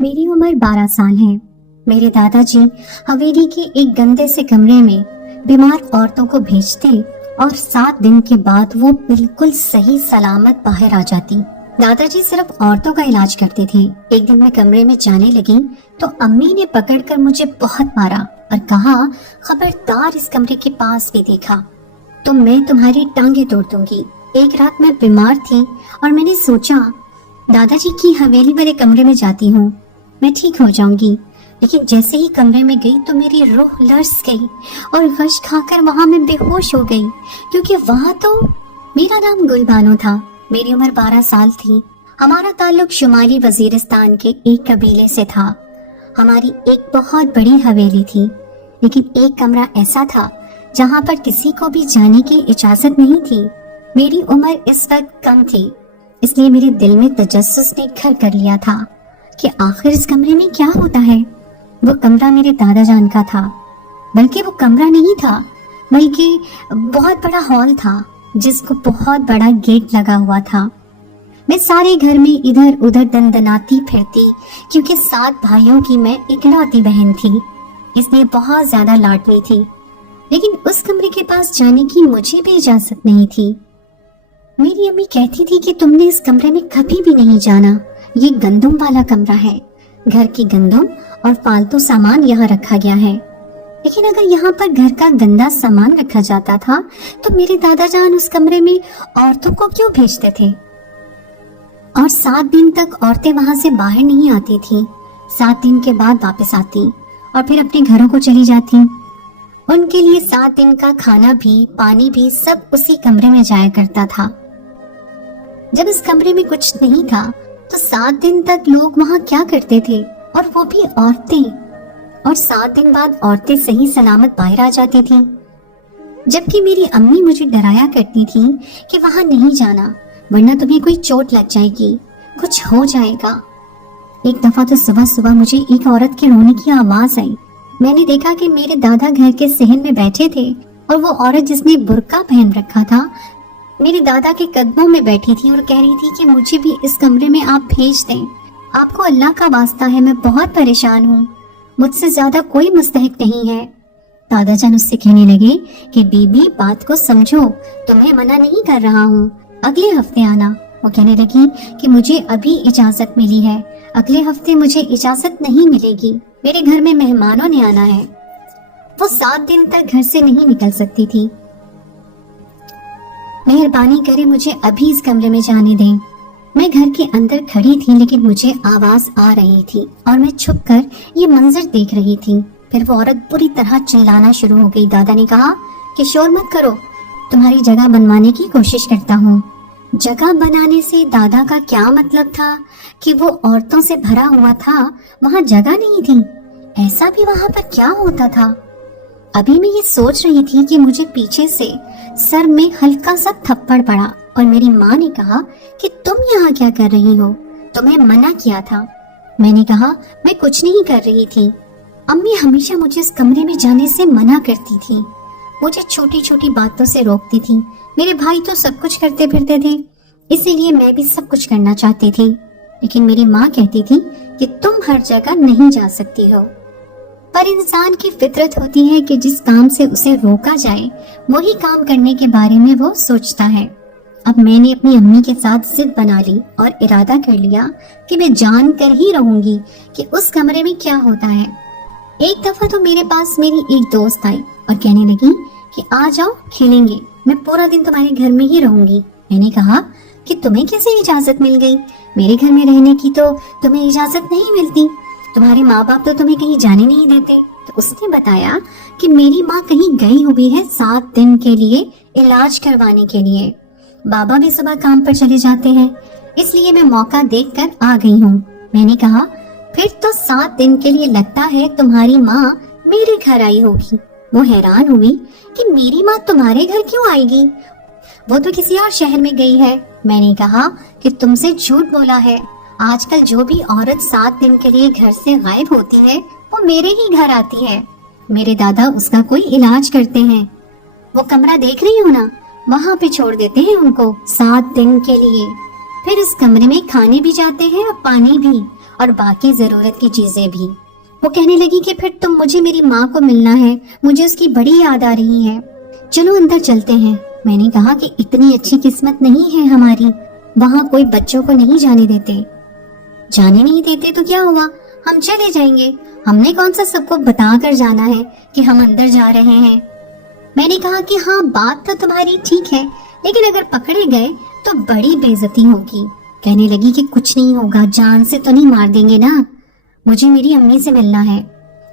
मेरी उम्र 12 साल है। मेरे दादाजी हवेली के एक गंदे से कमरे में बीमार औरतों को भेजते और 7 दिन के बाद वो बिल्कुल सही सलामत बाहर आ जाती। दादाजी सिर्फ औरतों का इलाज करते थे। एक दिन मैं कमरे में जाने लगी तो अम्मी ने पकड़कर मुझे बहुत मारा और कहा, खबरदार इस कमरे के पास भी देखा तो मैं तुम्हारी टांगे तोड़ दूंगी। एक रात मैं बीमार थी और मैंने सोचा दादाजी की हवेली वाले कमरे में जाती हूँ, मैं ठीक हो जाऊंगी। लेकिन जैसे ही कमरे में गई तो मेरी रूह लर्ज गई और गश खाकर वहां मैं बेहोश हो गई, क्योंकि वहां तो मेरा नाम गुलबानो था। मेरी उम्र 12 साल थी। हमारा ताल्लुक शुमाली वजीरिस्तान के एक कबीले से था। हमारी एक बहुत बड़ी हवेली थी, लेकिन एक कमरा ऐसा था जहां पर किसी को भी जाने की इजाजत नहीं थी। मेरी उम्र इस वक्त कम थी, इसलिए मेरे दिल में तजस्सुस ने घर कर लिया था कि आखिर इस कमरे में क्या होता है। वो कमरा मेरे दादा जान का था, बल्कि वो कमरा नहीं था बल्कि बहुत बड़ा हॉल था जिसको बहुत बड़ा गेट लगा हुआ था। मैं सारे घर में इधर उधर दंदनाती फिरती, क्योंकि 7 भाइयों की मैं इकलौती बहन थी, इसलिए बहुत ज्यादा लाडली थी। लेकिन उस कमरे के पास जाने की मुझे भी इजाजत नहीं थी। मेरी अम्मी कहती थी कि तुमने इस कमरे में कभी भी नहीं जाना, ये गंदम वाला कमरा है। घर की गंदम और फालतू सामान यहाँ रखा गया है। लेकिन अगर यहाँ पर घर का गंदा सामान रखा जाता था तो मेरे दादा जान उस कमरे में औरतों को क्यों भेजते थे? और 7 दिन तक औरतें वहां से बाहर नहीं आती थी। 7 दिन के बाद वापस आती और फिर अपने घरों को चली जाती। उनके लिए 7 दिन का खाना भी पानी भी सब उसी कमरे में जाया करता था। जब इस कमरे में कुछ नहीं था तो 7 दिन तक लोग वहां क्या करते थे, और वो भी औरतें। और 7 दिन बाद औरतें सही सलामत बाहर आ जाती थी। जबकि मेरी अम्मी मुझे डराया करती थी कि वहां नहीं जाना, वरना तुम्हें कोई चोट लग जाएगी, कुछ हो जाएगा। एक दफा तो सुबह सुबह मुझे एक औरत के रोने की आवाज आई। मैंने देखा कि मेरे दादा घर के सहन में बैठे थे और वो औरत जिसने बुर्का पहन रखा था मेरे दादा के कदमों में बैठी थी और कह रही थी कि मुझे भी इस कमरे में आप भेज दें। आपको अल्लाह का वास्ता है, मैं बहुत परेशान हूँ, मुझसे ज्यादा कोई मुस्तहिक नहीं है। दादा जान उससे कहने लगे कि बीबी बात को समझो, तुम्हें मना नहीं कर रहा हूँ, अगले हफ्ते आना। वो कहने लगी कि मुझे अभी इजाजत मिली है, अगले हफ्ते मुझे इजाजत नहीं मिलेगी, मेरे घर में मेहमानों ने आना है। वो 7 दिन तक घर से नहीं निकल सकती थी। मेहरबानी करे मुझे अभी इस कमरे में जाने दें। मैं घर के अंदर खड़ी थी, लेकिन मुझे आवाज आ रही थी और मैं छुपकर ये मंजर देख रही थी। फिर वो औरत बुरी तरह चिल्लाना शुरू हो गई। दादा ने कहा कि शोर मत करो, तुम्हारी जगह बनवाने की कोशिश करता हूँ। जगह बनाने से दादा का क्या मतलब था कि वो औरतों से भरा हुआ था, वहाँ जगह नहीं थी। ऐसा भी वहाँ पर क्या होता था? अभी मैं ये सोच रही थी कि मुझे पीछे से सर में हल्का सा थप्पड़ पड़ा और मेरी माँ ने कहा कि तुम यहाँ क्या कर रही हो, तुम्हें मना किया था। मैंने कहा मैं कुछ नहीं कर रही थी। अम्मी हमेशा मुझे इस कमरे में जाने से मना करती थी, मुझे छोटी छोटी बातों से रोकती थी। मेरे भाई तो सब कुछ करते फिरते थे, इसीलिए मैं भी सब कुछ करना चाहती थी। लेकिन मेरी माँ कहती थी कि तुम हर जगह नहीं जा सकती हो। पर इंसान की फितरत होती है कि जिस काम से उसे रोका जाए वही काम करने के बारे में वो सोचता है। अब मैंने अपनी अम्मी के साथ जिद बना ली और इरादा कर लिया कि मैं जान कर ही रहूंगी कि उस कमरे में क्या होता है। एक दफा तो मेरे पास मेरी एक दोस्त आई और कहने लगी कि आ जाओ खेलेंगे, मैं पूरा दिन तुम्हारे घर में ही रहूंगी। मैंने कहा कि तुम्हें कैसे इजाजत मिल गई? मेरे घर में रहने की तो तुम्हें इजाजत नहीं मिलती, तुम्हारे माँ बाप तो तुम्हें कहीं जाने नहीं देते। तो उसने बताया कि मेरी माँ कहीं गई हुई है 7 दिन के लिए इलाज करवाने के लिए। बाबा भी सुबह काम पर चले जाते हैं, इसलिए मैं मौका देखकर आ गई हूँ। मैंने कहा फिर तो 7 दिन के लिए लगता है तुम्हारी माँ मेरे घर आई होगी। वो हैरान हुई कि मेरी माँ तुम्हारे घर क्यों आएगी, वो तो किसी और शहर में गई है। मैंने कहा कि तुमसे झूठ बोला है, आजकल जो भी औरत 7 दिन के लिए घर से गायब होती है वो मेरे ही घर आती है। मेरे दादा उसका कोई इलाज करते हैं। वो कमरा देख रही हो ना, वहाँ पे छोड़ देते हैं उनको 7 दिन के लिए। फिर उस कमरे में खाने भी जाते हैं और पानी भी, और बाकी जरूरत की चीजें भी। वो कहने लगी कि फिर तुम मुझे मेरी माँ को मिलना है, मुझे उसकी बड़ी याद आ रही है, चलो अंदर चलते हैं। मैंने कहा कि इतनी अच्छी किस्मत नहीं है हमारी, वहाँ कोई बच्चों को नहीं जाने देते। जाने नहीं देते तो क्या हुआ, हम चले जाएंगे, हमने कौन सा सबको बता कर जाना है कि हम अंदर जा रहे हैं। मैंने कहा कि हाँ बात तो तुम्हारी ठीक है, लेकिन अगर पकड़े गए तो बड़ी बेइज्जती होगी। कहने लगी कि कुछ नहीं होगा, जान से तो नहीं मार देंगे ना। मुझे मेरी अम्मी से मिलना है,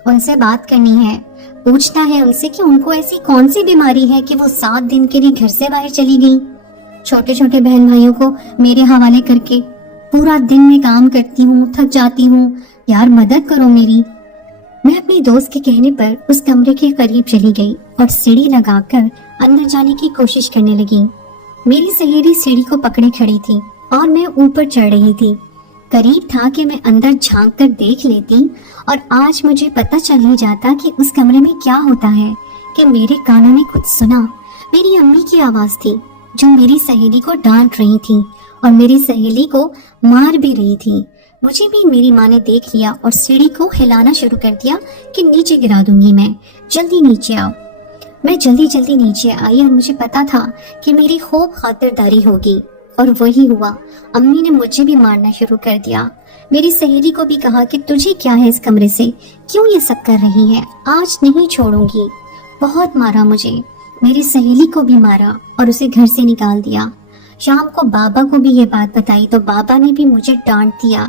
उनसे बात करनी है, पूछना है उनसे कि उनको ऐसी कौन सी बीमारी है कि वो 7 दिन के लिए घर से बाहर चली गई। छोटे छोटे बहन भाइयों को मेरे हवाले करके पूरा दिन में काम करती हूँ, थक जाती हूँ, यार मदद करो मेरी। मैं अपनी दोस्त के कहने पर उस कमरे के करीब चली गई और सीढ़ी लगाकर अंदर जाने की कोशिश करने लगी। मेरी सहेली सीढ़ी को पकड़े खड़ी थी और मैं ऊपर चढ़ रही थी। करीब था कि मैं अंदर झांक कर देख लेती और आज मुझे पता चल ही जाता कि उस कमरे में क्या होता है कि मेरे कानों में कुछ सुना। मेरी अम्मी की आवाज थी जो मेरी सहेली को डांट रही थी और मेरी सहेली को मार भी रही थी। मुझे भी मेरी माँ ने देख लिया और सीढ़ी को हिलाना शुरू कर दिया कि नीचे गिरा दूंगी मैं, जल्दी नीचे आओ। मैं जल्दी जल्दी नीचे आई और मुझे पता था कि मेरी खूब खातिरदारी होगी और वही हुआ। अम्मी ने मुझे भी मारना शुरू कर दिया। मेरी सहेली को भी कहा कि तुझे क्या है इस कमरे से, क्यों ये सब कर रही है, आज नहीं छोड़ूंगी। बहुत मारा मुझे, मेरी सहेली को भी मारा और उसे घर से निकाल दिया। शाम को बाबा को भी ये बात बताई तो बाबा ने भी मुझे डांट दिया,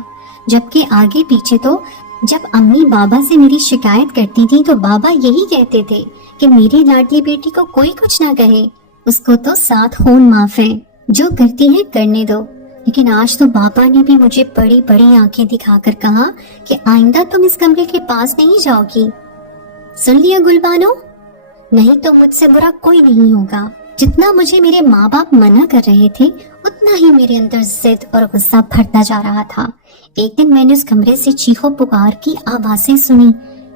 जबकि आगे पीछे तो जब अम्मी बाबा से मेरी शिकायत करती थी तो बाबा यही कहते थे कि मेरी लाडली बेटी को कोई कुछ ना कहे, उसको तो 7 खून माफ है, जो करती है करने दो। लेकिन आज तो बाबा ने भी मुझे बड़ी बड़ी आंखें दिखाकर कहा कि आइंदा तुम इस कमरे के पास नहीं जाओगी। सुन लिया गुलबानो, नहीं तो मुझसे बुरा कोई नहीं होगा। जितना मुझे मेरे माँ बाप मना कर रहे थे उतना ही मेरे अंदर जिद और गुस्सा भरता जा रहा था। एक दिन मैंने उस कमरे से चीखों पुकार की आवाजें सुनी।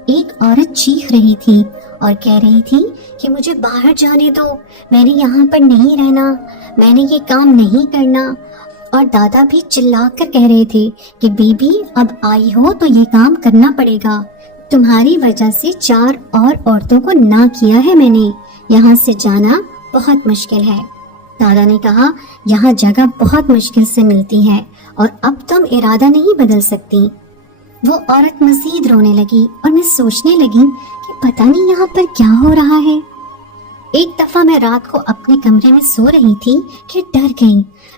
एक औरत चीख रही थी और कह रही थी कि मुझे बाहर जाने दो, मैंने यहाँ पर नहीं रहना, मैंने ये काम नहीं करना। और दादा भी चिल्लाकर कह रहे थे कि बीबी अब आई हो तो ये काम करना पड़ेगा, तुम्हारी वजह से 4 और औरतों को ना किया है मैंने, यहाँ से जाना बहुत मुश्किल है। दादा ने कहा यहाँ जगह बहुत मुश्किल से मिलती है और अब तुम इरादा नहीं बदल सकती। वो औरत मजीद रोने लगी और मैं सोचने लगी कि पता नहीं यहाँ पर क्या हो रहा है। एक दफा मैं रात को अपने कमरे में सो रही थी कि डर गई।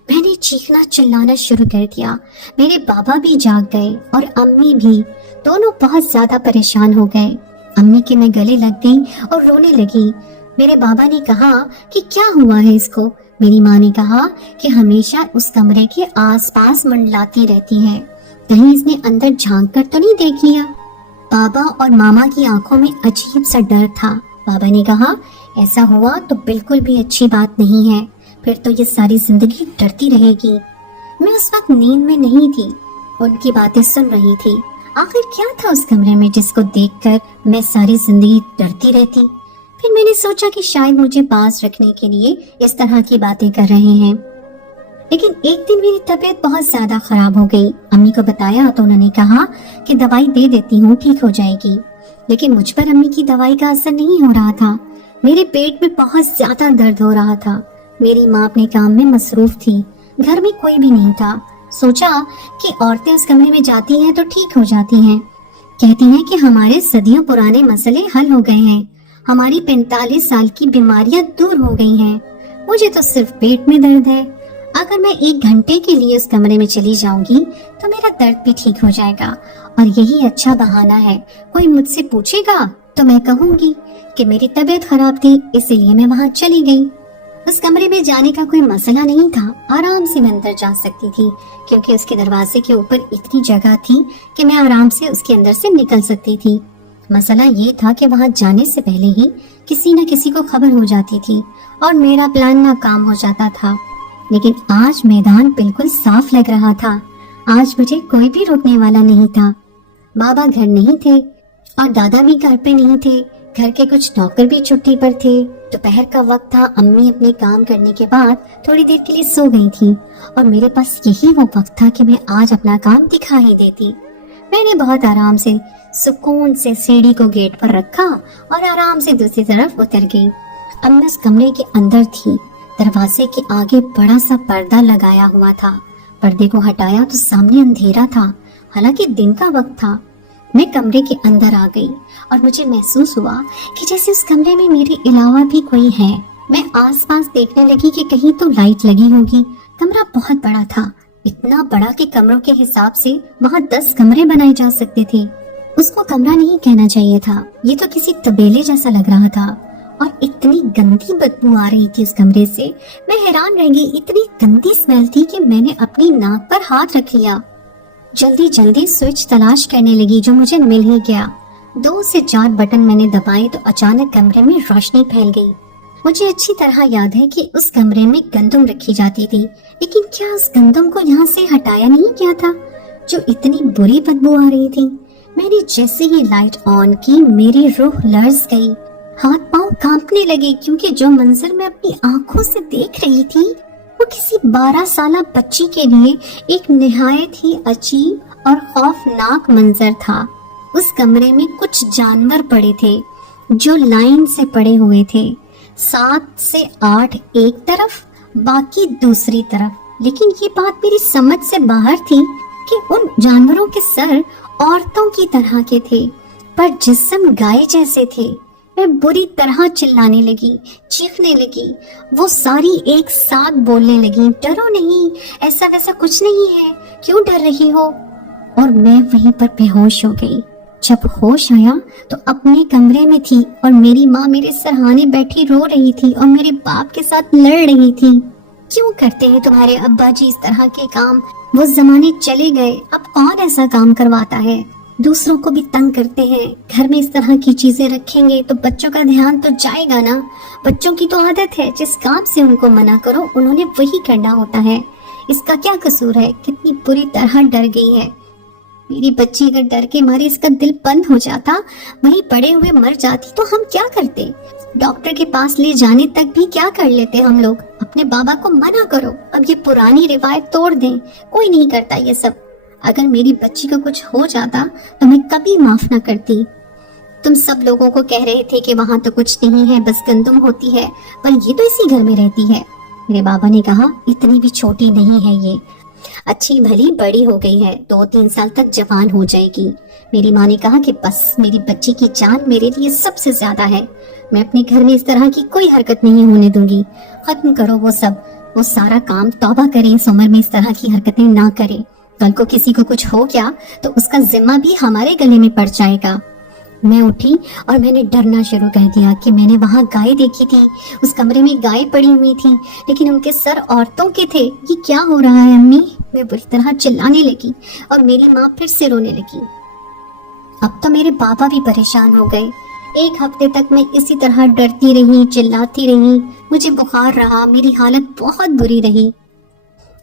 मैंने चीखना चिल्लाना शुरू कर दिया। मेरे बाबा भी जाग गए और अम्मी भी, दोनों बहुत ज्यादा परेशान हो गए। अम्मी के मैं गले लग गई और रोने लगी। मेरे बाबा ने कहा कि क्या हुआ है इसको। मेरी माँ ने कहा कि हमेशा उस कमरे के आसपास मंडलाती रहती है, कहीं इसने अंदर झांक कर तो नहीं देख लिया। बाबा और मामा की आंखों में अजीब सा डर था। बाबा ने कहा ऐसा हुआ तो बिल्कुल भी अच्छी बात नहीं है, फिर तो ये सारी जिंदगी डरती रहेगी। मैं उस वक्त नींद में नहीं थी, उनकी बातें सुन रही थी। आखिर क्या था उस कमरे में जिसको देखकर मैं सारी जिंदगी डरती रहती। फिर मैंने सोचा कि शायद मुझे पास रखने के लिए इस तरह की बातें कर रहे हैं। लेकिन एक दिन मेरी तबीयत बहुत ज्यादा खराब हो गई। अम्मी को बताया तो उन्होंने कहा कि दवाई दे देती हूँ, ठीक हो जाएगी। लेकिन मुझ पर अम्मी की दवाई का असर नहीं हो रहा था। मेरे पेट में बहुत ज्यादा दर्द हो रहा था। मेरी माँ अपने काम में मसरूफ थी, घर में कोई भी नहीं था। सोचा कि औरतें उस कमरे में जाती हैं तो ठीक हो जाती हैं। कहती हैं कि हमारे सदियों पुराने मसले हल हो गए हैं, हमारी 45 साल की बीमारियां दूर हो गई हैं। मुझे तो सिर्फ पेट में दर्द है, अगर मैं 1 घंटे के लिए उस कमरे में चली जाऊंगी तो मेरा दर्द भी ठीक हो जाएगा और यही अच्छा बहाना है। कोई मुझसे पूछेगा तो मैं कहूंगी कि मेरी तबीयत खराब थी इसीलिए मैं वहां चली गई। उस कमरे में जाने का कोई मसला नहीं था, आराम से मैं अंदर जा सकती थी क्योंकि उसके दरवाजे के ऊपर इतनी जगह थी कि मैं आराम से उसके अंदर से निकल सकती थी। मसला ये था कि वहां जाने से पहले ही किसी न किसी को खबर हो जाती थी और मेरा प्लान नाकाम हो जाता था। लेकिन आज मैदान बिल्कुल साफ लग रहा था। आज मुझे कोई भी रोकने वाला नहीं था। बाबा घर नहीं थे और दादा भी घर पे नहीं थे। घर के कुछ नौकर भी छुट्टी पर थे। दोपहर का वक्त था। अम्मी अपने काम करने के बाद थोड़ी देर के लिए सो गई थी और मेरे पास यही वो वक्त था कि मैं आज अपना काम दिखा ही देती। मैंने बहुत आराम से सुकून से सीढ़ी को गेट पर रखा और आराम से दूसरी तरफ उतर गई। अब मैं उस कमरे के अंदर थी। दरवाजे के आगे बड़ा सा पर्दा लगाया हुआ था। पर्दे को हटाया तो सामने अंधेरा था, हालांकि दिन का वक्त था। मैं कमरे के अंदर आ गई और मुझे महसूस हुआ कि जैसे उस कमरे में मेरे अलावा भी कोई है। मैं आसपास देखने लगी कि कहीं तो लाइट लगी होगी। कमरा बहुत बड़ा था, इतना बड़ा कि कमरों के हिसाब से वहाँ 10 कमरे बनाए जा सकते थे। उसको कमरा नहीं कहना चाहिए था, ये तो किसी तबेले जैसा लग रहा था। और इतनी गंदी बदबू आ रही थी उस कमरे से, मैं हैरान रह गई। इतनी गंदी स्मेल थी कि मैंने अपनी नाक पर हाथ रख लिया। जल्दी जल्दी स्विच तलाश करने लगी, जो मुझे मिल ही गया। 2 से 4 बटन मैंने दबाए तो अचानक कमरे में रोशनी फैल गई। मुझे अच्छी तरह याद है कि उस कमरे में गंदम रखी जाती थी, लेकिन क्या उस गंदम को यहाँ से हटाया नहीं गया था जो इतनी बुरी बदबू आ रही थी। मैंने जैसे ही लाइट ऑन की, मेरी रूह लर्ज गई, हाथ पांव कांपने लगे, क्योंकि जो मंजर मैं अपनी आंखों से देख रही थी वो किसी 12 साल बच्ची के लिए एक निहायत ही अजीब और खौफनाक मंजर था। उस कमरे में कुछ जानवर पड़े थे जो लाइन से पड़े हुए थे, 7 से 8 एक तरफ, बाकी दूसरी तरफ। लेकिन ये बात मेरी समझ से बाहर थी कि उन जानवरों के सर औरतों की तरह के थे, पर जिस्म गाय जैसे थे। मैं बुरी तरह चिल्लाने लगी, चीखने लगी। वो सारी एक साथ बोलने लगी, डरो नहीं, ऐसा वैसा कुछ नहीं है, क्यों डर रही हो। और मैं वहीं पर बेहोश हो गई। जब होश आया तो अपने कमरे में थी और मेरी माँ मेरे सरहाने बैठी रो रही थी और मेरे बाप के साथ लड़ रही थी। क्यों करते हैं तुम्हारे अब्बा जी इस तरह के काम? वो जमाने चले गए, अब कौन ऐसा काम करवाता है? दूसरों को भी तंग करते हैं। घर में इस तरह की चीजें रखेंगे तो बच्चों का ध्यान तो जाएगा ना। बच्चों की तो आदत है, जिस काम से उनको मना करो उन्होंने वही करना होता है। इसका क्या कसूर है? कितनी बुरी तरह डर गई है। मेरी बच्ची अगर डर के मारे इसका दिल बंद हो जाता, वहीं पड़े हुए मर जाती, तो हम क्या करते? डॉक्टर के पास ले जाने तक भी क्या कर लेते हम लोग। अपने बाबा को मना करो, अब ये पुरानी रिवायत तोड़ दें। कोई नहीं करता ये सब। अगर मेरी बच्ची को कुछ हो जाता तो मैं कभी माफ ना करती। तुम सब लोगों को कह रहे थे कि वहाँ तो कुछ नहीं है, बस गंदम होती है, पर ये तो इसी घर में रहती है। मेरे बाबा ने कहा, इतनी भी छोटी नहीं है ये, अच्छी भली बड़ी हो गई है, 2-3 साल तक जवान हो जाएगी। मेरी माँ ने कहा कि बस मेरी बच्ची की जान मेरे लिए सबसे ज्यादा है। मैं अपने घर में इस तरह की कोई हरकत नहीं होने दूंगी। खत्म करो वो सब, वो सारा काम। तौबा करें, इस उम्र में इस तरह की हरकतें ना करें। कल को किसी को कुछ हो गया तो उसका जिम्मा भी हमारे गले में पड़ जाएगा। मैं उठी और मैंने डरना शुरू कर दिया कि मैंने वहाँ गाय देखी थी। उस कमरे में गाय पड़ी हुई थी, लेकिन उनके सर औरतों के थे। ये क्या हो रहा है अम्मी? मैं बुरी तरह चिल्लाने लगी और मेरी माँ फिर से रोने लगी। अब तो मेरे पापा भी परेशान हो गए। 1 हफ्ते तक मैं इसी तरह डरती रही, चिल्लाती रही। मुझे बुखार रहा, मेरी हालत बहुत बुरी रही,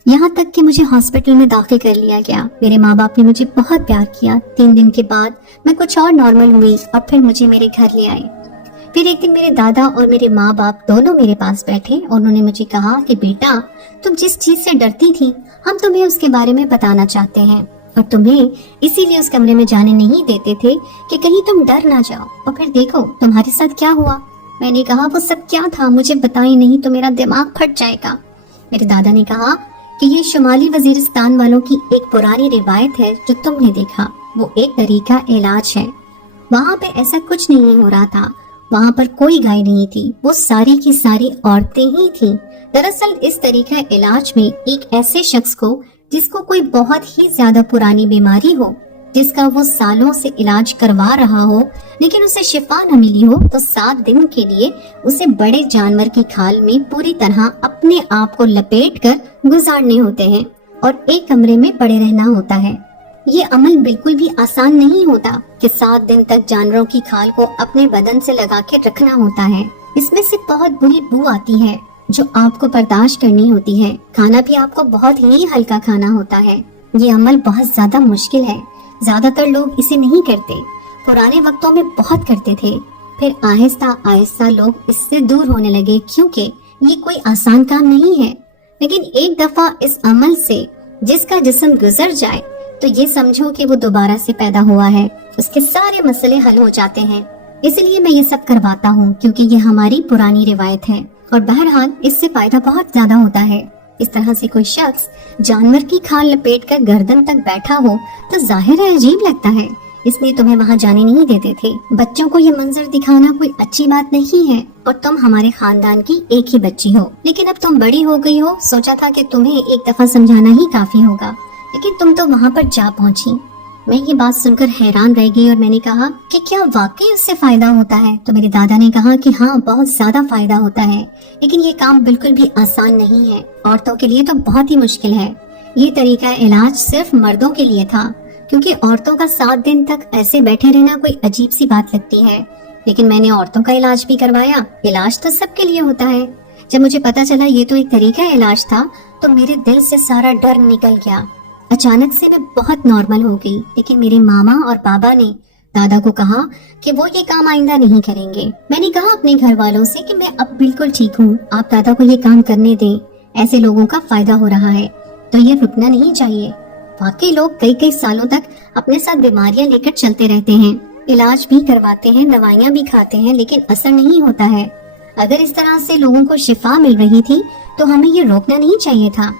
यहाँ तक कि मुझे हॉस्पिटल में दाखिल कर लिया गया। मेरे माँ बाप ने मुझे बहुत प्यार किया। 3 दिन के बाद मैं कुछ और नॉर्मल हुई और फिर मुझे मेरे घर ले आए। फिर एक दिन मेरे दादा और मेरे माँ बाप दोनों मेरे पास बैठे और उन्होंने मुझे कहा कि बेटा, तुम जिस चीज से डरती थी, हम तुम्हें उसके बारे में बताना चाहते हैं, और तुम्हें इसीलिए उस कमरे में जाने नहीं देते थे कि कहीं तुम डर ना जाओ। और फिर देखो तुम्हारे साथ क्या हुआ। मैंने कहा, वो सब क्या था, मुझे बताई नहीं तो मेरा दिमाग फट जाएगा। मेरे दादा ने कहा कि ये शुमाली वजीरिस्तान वालों की एक पुरानी रिवायत है जो तुमने देखा, वो एक तरीका इलाज है। वहाँ पे ऐसा कुछ नहीं हो रहा था, वहाँ पर कोई गाय नहीं थी, वो सारी की सारी औरतें ही थीं। दरअसल इस तरीका इलाज में एक ऐसे शख्स को जिसको कोई बहुत ही ज्यादा पुरानी बीमारी हो, जिसका वो सालों से इलाज करवा रहा हो लेकिन उसे शिफा न मिली हो, तो 7 दिन के लिए उसे बड़े जानवर की खाल में पूरी तरह अपने आप को लपेट कर गुजारने होते हैं और एक कमरे में पड़े रहना होता है। ये अमल बिल्कुल भी आसान नहीं होता कि 7 दिन तक जानवरों की खाल को अपने बदन से लगा के रखना होता है। इसमें से बहुत बुरी बू आती है जो आपको बर्दाश्त करनी होती है। खाना भी आपको बहुत ही हल्का खाना होता है। ये अमल बहुत ज्यादा मुश्किल है, ज्यादातर लोग इसे नहीं करते। पुराने वक्तों में बहुत करते थे, फिर आहिस्ता आहिस्ता लोग इससे दूर होने लगे क्योंकि ये कोई आसान काम नहीं है। लेकिन एक दफा इस अमल से जिसका जिस्म गुजर जाए तो ये समझो कि वो दोबारा से पैदा हुआ है, उसके सारे मसले हल हो जाते हैं। इसलिए मैं ये सब करवाता हूँ क्योंकि ये हमारी पुरानी रिवायत है और बहरहाल इससे फायदा बहुत ज्यादा होता है। इस तरह से कोई शख्स जानवर की खाल लपेट कर गर्दन तक बैठा हो तो जाहिर है अजीब लगता है, इसलिए तुम्हें वहाँ जाने नहीं देते थे। बच्चों को ये मंजर दिखाना कोई अच्छी बात नहीं है और तुम हमारे खानदान की एक ही बच्ची हो, लेकिन अब तुम बड़ी हो गई हो, सोचा था कि तुम्हें एक दफा समझाना ही काफी होगा, लेकिन तुम तो वहाँ पर जा पहुँची। मैं ये बात सुनकर हैरान रह गई और मैंने कहा कि क्या वाकई उससे फायदा होता है? तो मेरे दादा ने कहा कि हाँ, बहुत ज्यादा फायदा होता है, लेकिन ये काम बिल्कुल भी आसान नहीं है, औरतों के लिए तो बहुत ही मुश्किल है। ये तरीका इलाज सिर्फ मर्दों के लिए था, क्योंकि औरतों का 7 दिन तक ऐसे बैठे रहना कोई अजीब सी बात लगती है, लेकिन मैंने औरतों का इलाज भी करवाया। इलाज तो सबके लिए होता है। जब मुझे पता चला ये तो एक तरीका इलाज था तो मेरे दिल से सारा डर निकल गया। अचानक से मैं बहुत नॉर्मल हो गई, लेकिन मेरे मामा और पापा ने दादा को कहा कि वो ये काम आइंदा नहीं करेंगे। मैंने कहा अपने घर वालों से कि मैं अब बिल्कुल ठीक हूँ, आप दादा को ये काम करने दें, ऐसे लोगों का फायदा हो रहा है तो ये रुकना नहीं चाहिए। वाकई लोग कई कई सालों तक अपने साथ बीमारियां लेकर चलते रहते हैं, इलाज भी करवाते हैं, दवाइयां भी खाते हैं, लेकिन असर नहीं होता है। अगर इस तरह से लोगों को शिफा मिल रही थी तो हमें ये रोकना नहीं चाहिए था।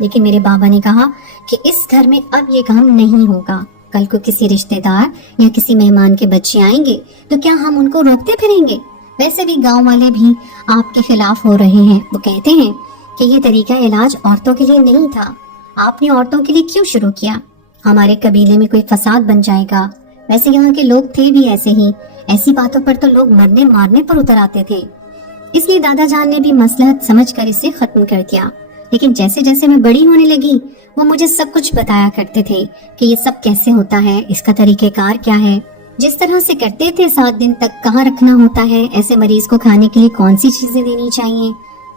लेकिन मेरे बाबा ने कहा कि इस घर में अब ये काम नहीं होगा। कल को किसी रिश्तेदार या किसी मेहमान के बच्चे आएंगे तो क्या हम उनको रोकते फिरेंगे? वैसे भी गांव वाले भी आपके खिलाफ हो रहे हैं। वो कहते हैं कि ये तरीका इलाज औरतों के लिए नहीं था, आपने औरतों के लिए क्यों शुरू किया? हमारे कबीले में कोई फसाद बन जाएगा। वैसे यहाँ के लोग थे भी ऐसे ही, ऐसी बातों पर तो लोग मरने मारने पर उतर आते थे। इसलिए दादा जान ने भी मसलहत समझकर इसे खत्म कर दिया। लेकिन जैसे जैसे मैं बड़ी होने लगी वो मुझे सब कुछ बताया करते थे कि ये सब कैसे होता है, इसका तरीकेकार क्या है, जिस तरह से करते थे 7 दिन तक कहाँ रखना होता है, ऐसे मरीज को खाने के लिए कौन सी चीजें देनी चाहिए,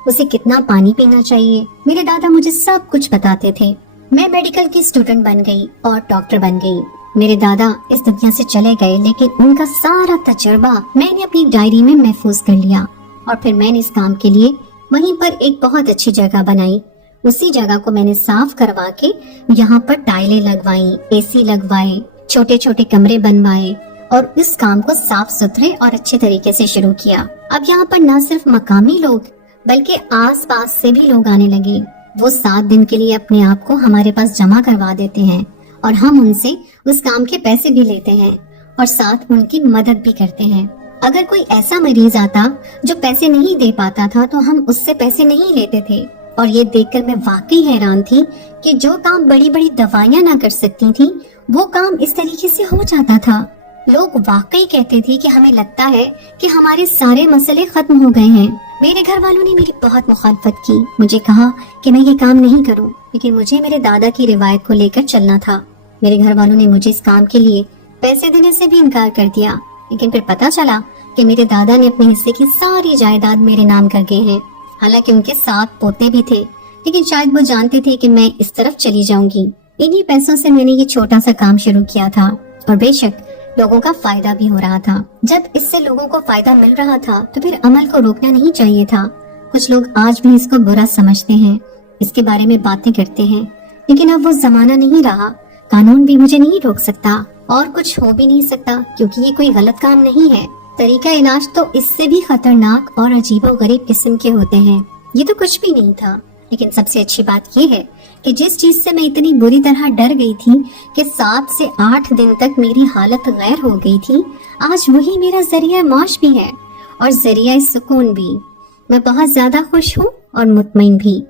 उसे कितना पानी पीना चाहिए। मेरे दादा मुझे सब कुछ बताते थे। मैं मेडिकल की स्टूडेंट बन गई और डॉक्टर बन गई। मेरे दादा इस दुनिया से चले गए, लेकिन उनका सारा तजुर्बा मैंने अपनी डायरी में महफूज कर लिया और फिर मैंने इस काम के लिए वहीं पर एक बहुत अच्छी जगह बनाई। उसी जगह को मैंने साफ करवा के यहाँ पर टाइलें लगवाई, एसी लगवाए, छोटे छोटे कमरे बनवाए और इस काम को साफ सुथरे और अच्छे तरीके से शुरू किया। अब यहाँ पर न सिर्फ मकामी लोग बल्कि आस पास से भी लोग आने लगे। वो 7 दिन के लिए अपने आप को हमारे पास जमा करवा देते हैं और हम उनसे उस काम के पैसे भी लेते हैं और साथ उनकी मदद भी करते हैं। अगर कोई ऐसा मरीज आता जो पैसे नहीं दे पाता था तो हम उससे पैसे नहीं लेते थे। और ये देखकर मैं वाकई हैरान थी कि जो काम बड़ी बड़ी दवाइयां ना कर सकती थी वो काम इस तरीके से हो जाता था। लोग वाकई कहते थे कि हमें लगता है कि हमारे सारे मसले खत्म हो गए हैं। मेरे घर वालों ने मेरी बहुत मुखालफत की, मुझे कहा कि मैं ये काम नहीं करूं, लेकिन मुझे मेरे दादा की रिवायत को लेकर चलना था। मेरे घर वालों ने मुझे इस काम के लिए पैसे देने से भी इनकार कर दिया, लेकिन फिर पता चला कि मेरे दादा ने अपने हिस्से की सारी जायदाद मेरे नाम कर गए हैं। हालांकि उनके 7 पोते भी थे, लेकिन शायद वो जानते थे कि मैं इस तरफ चली जाऊंगी। इन्हीं पैसों से मैंने ये छोटा सा काम शुरू किया था और बेशक लोगों का फायदा भी हो रहा था। जब इससे लोगों को फायदा मिल रहा था तो फिर अमल को रोकना नहीं चाहिए था। कुछ लोग आज भी इसको बुरा समझते हैं, इसके बारे में बातें करते हैं, लेकिन अब वो जमाना नहीं रहा। कानून भी मुझे नहीं रोक सकता और कुछ हो भी नहीं सकता, क्योंकि ये कोई गलत काम नहीं है। तरीका इलाज तो इससे भी खतरनाक और अजीबोगरीब किस्म के होते हैं। ये तो कुछ भी नहीं था, लेकिन सबसे अच्छी बात ये है कि जिस चीज से मैं इतनी बुरी तरह डर गई थी कि 7 से 8 दिन तक मेरी हालत गैर हो गई थी, आज वही मेरा जरिया मौश भी है और जरिया सुकून भी। मैं बहुत ज्यादा खुश हूँ और मुतमईन भी।